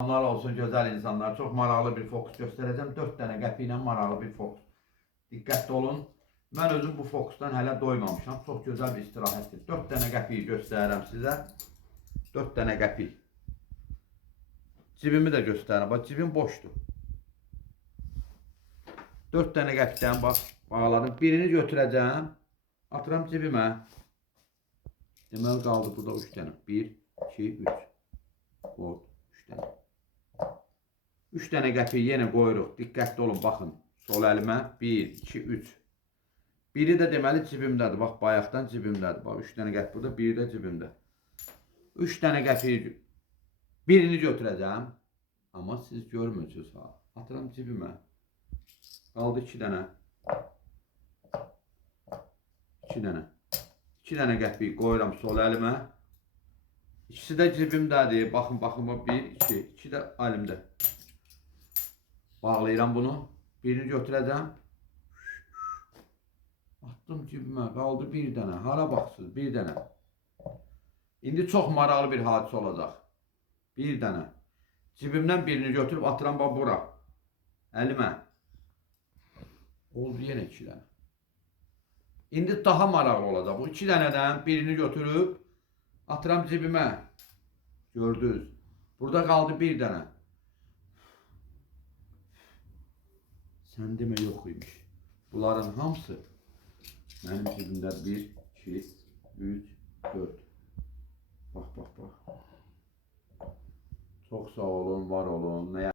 Salamlar olsun güzel insanlar. Çok maraqlı bir fokus göstereceğim. 4 tane qəpik ilə maraqlı bir fokus. Diqqətli olun. Mən özüm bu fokusdan hələ doymamışam. Çox gözəl bir istirahətdir. 4 tane qəpiyi göstərirəm sizə. 4 tane qəpik. Cibimi də göstərirəm. Bax, cibim boşdur. 4 tane qəpikdən bax, bağladım. Birini götürəcəm. Atıram cibimə. Deməli qaldı burada 3 tane. 1, 2, 3. Qoy, 3 tane. 3 tane qəpiyi yenə qoyuruq. Diqqətli olun, baxın. Sol əlimə 1, 2, 3. Biri də deməli cibimdədir. Bax, bayaqdan cibimdədir. Bax, 3 tane qəpik burada, biri də cibimdə. 3 tane qəpiyi birini götürəcəm. Amma siz görmürsünüz ha. Atıram cibimə. Qaldı 2 tane. 2 tane. 2 tane qəpik qoyuram sol əlimə. İkisi də cibimdədir. Baxın, baxın, 1, 2. 2 də əlimdə. Bağlayıram bunu. Birini götürəcəm. Attım cibimə. Qaldı bir dənə. Hara baxsınız? Bir dənə. İndi çox maraqlı bir hadisə olacaq. Bir dənə. Cibimdən birini götürüb atıram bura. Əlimə. Oldu yenə 2 dənə. İndi daha maraqlı olacaq. Bu 2 dənədən birini götürüb atıram cibimə. Gördünüz. Burada qaldı bir dənə. Sən demə yox imiş. Bunların hamısı mənim cibimdə 1, 2, 3, 4. Bax, bax, bax. Çox sağ olun, var olun.